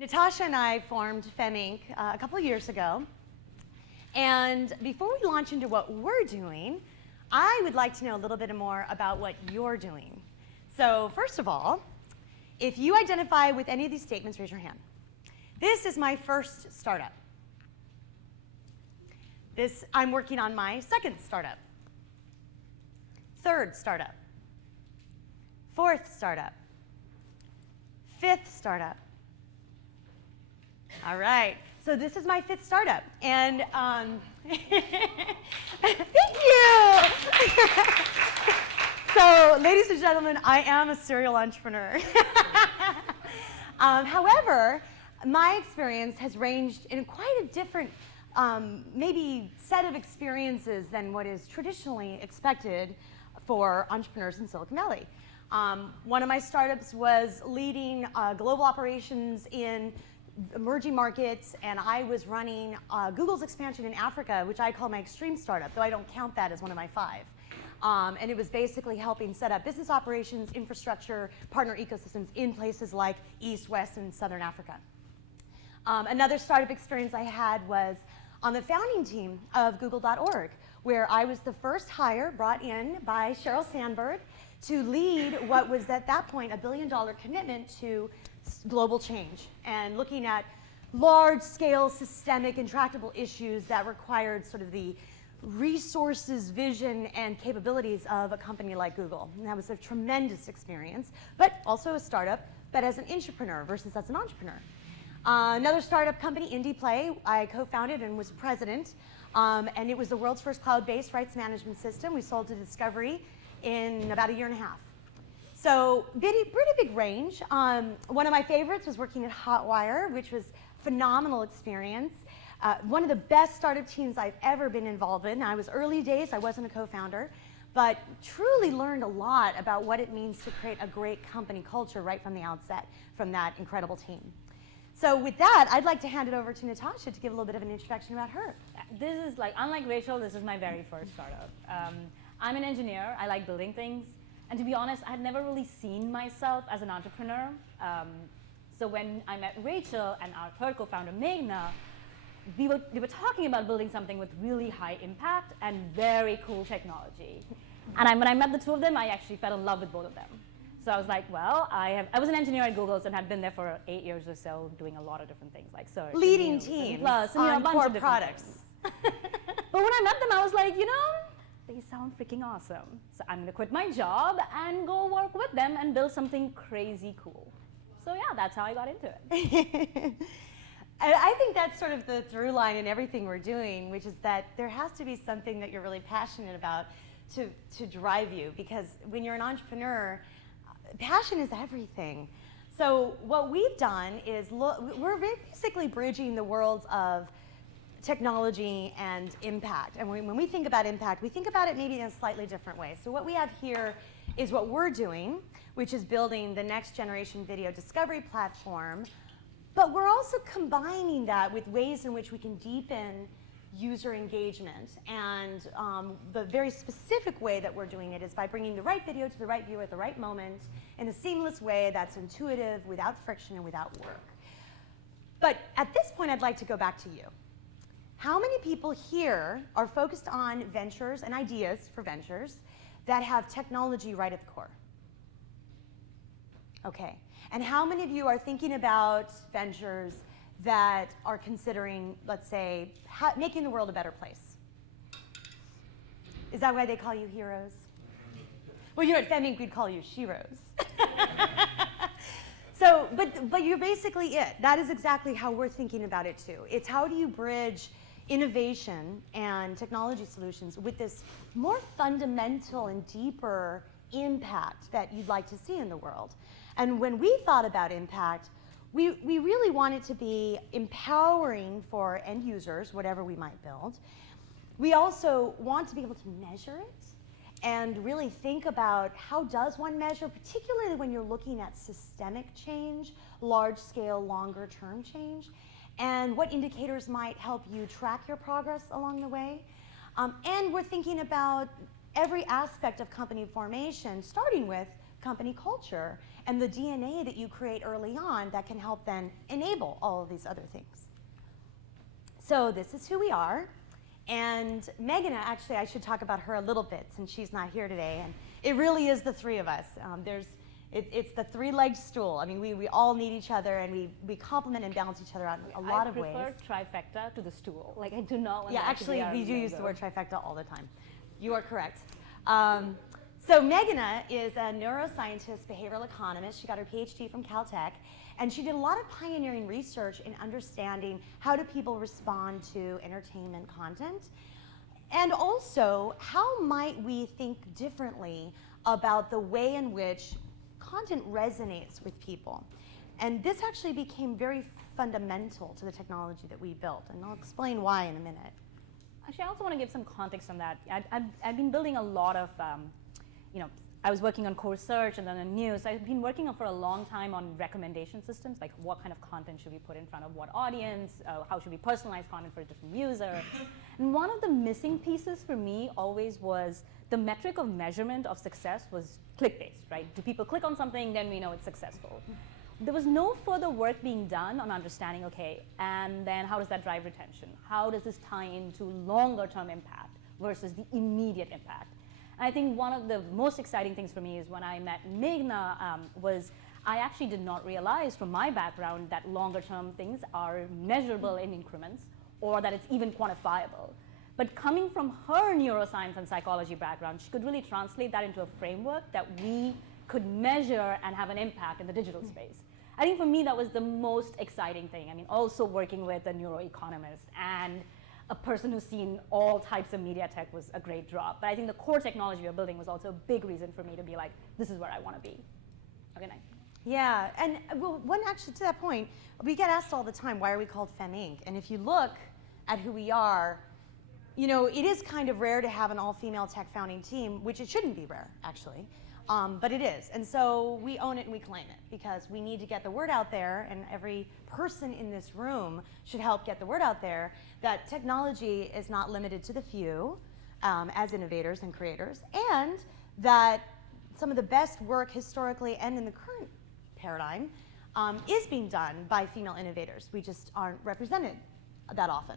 Natasha and I formed FEM Inc. A couple of years ago. And before we launch into what we're doing, I would like to know a little bit more about what you're doing. So first of all, if you identify with any of these statements, raise your hand. This is my first startup. I'm working on my second startup. Third startup. Fourth startup. Fifth startup. All right, so this is my fifth startup, and thank you. So, ladies and gentlemen, I am a serial entrepreneur. However, my experience has ranged in quite a different, maybe set of experiences than what is traditionally expected for entrepreneurs in Silicon Valley. One of my startups was leading global operations in emerging markets, and I was running Google's expansion in Africa, which I call my extreme startup, though I don't count that as one of my 5. And it was basically helping set up business operations, infrastructure, partner ecosystems in places like East, West, and Southern Africa. Another startup experience I had was on the founding team of Google.org, where I was the first hire brought in by Sheryl Sandberg to lead what was at that point a $1 billion commitment to global change and looking at large-scale, systemic, intractable issues that required sort of the resources, vision, and capabilities of a company like Google. And that was a tremendous experience, but also a startup, but as an intrapreneur versus as an entrepreneur. Another startup company, IndiePlay, I co-founded and was president, and it was the world's first cloud-based rights management system. We sold to Discovery in about 1.5 years. So pretty big range. One of my favorites was working at Hotwire, which was a phenomenal experience. One of the best startup teams I've ever been involved in. I was early days, I wasn't a co-founder, but truly learned a lot about what it means to create a great company culture right from the outset from that incredible team. So with that, I'd like to hand it over to Natasha to give a little bit of an introduction about her. This is like, unlike Rachel, this is my very first startup. I'm an engineer, I like building things. And to be honest, I had never really seen myself as an entrepreneur. So when I met Rachel and our third co-founder, Meghna, we were talking about building something with really high impact and very cool technology. And when I met the two of them, I actually fell in love with both of them. So I was like, well, I was an engineer at Google and had been there for 8 years or so, doing a lot of different things like search, leading teams, plus, on a bunch core of products. But when I met them, I was like, you know, they sound freaking awesome. So I'm gonna quit my job and go work with them and build something crazy cool. So yeah, that's how I got into it. I think that's sort of the through line in everything we're doing, which is that there has to be something that you're really passionate about to drive you, because when you're an entrepreneur, passion is everything. So what we've done is we're basically bridging the worlds of technology and impact. And when we think about impact, we think about it maybe in a slightly different way. So what we have here is what we're doing, which is building the next generation video discovery platform. But we're also combining that with ways in which we can deepen user engagement. And the very specific way that we're doing it is by bringing the right video to the right viewer at the right moment in a seamless way that's intuitive, without friction, and without work. But at this point, I'd like to go back to you. How many people here are focused on ventures and ideas for ventures that have technology right at the core? Okay. And how many of you are thinking about ventures that are considering, let's say, making the world a better place? Is that why they call you heroes? Well, you know, at FEM Inc. we'd call you sheroes. So, but you're basically it. That is exactly how we're thinking about it too. It's how do you bridge innovation and technology solutions with this more fundamental and deeper impact that you'd like to see in the world. And when we thought about impact, we really want it to be empowering for end users, whatever we might build. We also want to be able to measure it and really think about how does one measure, particularly when you're looking at systemic change, large-scale, longer-term change, and what indicators might help you track your progress along the way. And we're thinking about every aspect of company formation, starting with company culture and the DNA that you create early on that can help then enable all of these other things. So this is who we are. And Meghna, actually, I should talk about her a little bit since she's not here today. And it really is the three of us. It's the three-legged stool. I mean, we all need each other, and we complement and balance each other out in a lot of ways. I prefer trifecta to the stool. Like, I do not want Yeah, that actually, to be we do our use the logo. word trifecta all the time. You are correct. So Meghna is a neuroscientist, behavioral economist. She got her PhD from Caltech, and she did a lot of pioneering research in understanding how do people respond to entertainment content, and also how might we think differently about the way in which content resonates with people. And this actually became very fundamental to the technology that we built, and I'll explain why in a minute. Actually, I also want to give some context on that. I've been building a lot of, I was working on core search and then on news. So I've been working for a long time on recommendation systems, like what kind of content should we put in front of what audience, how should we personalize content for a different user. And one of the missing pieces for me always was the metric of measurement of success was click-based, right? Do people click on something, then we know it's successful. There was no further work being done on understanding, okay, and then how does that drive retention? How does this tie into longer-term impact versus the immediate impact? And I think one of the most exciting things for me is when I met Meghna was I actually did not realize from my background that longer-term things are measurable in increments or that it's even quantifiable. But coming from her neuroscience and psychology background, she could really translate that into a framework that we could measure and have an impact in the digital space. I think for me that was the most exciting thing. I mean, also working with a neuroeconomist and a person who's seen all types of media tech was a great draw. But I think the core technology we're building was also a big reason for me to be like, this is where I want to be. Okay, nice. Yeah, and well, actually to that point, we get asked all the time, why are we called FEM Inc.? And if you look at who we are, you know, it is kind of rare to have an all-female tech founding team, which it shouldn't be rare, actually. But it is, and so we own it and we claim it because we need to get the word out there, and every person in this room should help get the word out there that technology is not limited to the few as innovators and creators, and that some of the best work historically and in the current paradigm is being done by female innovators. We just aren't represented that often.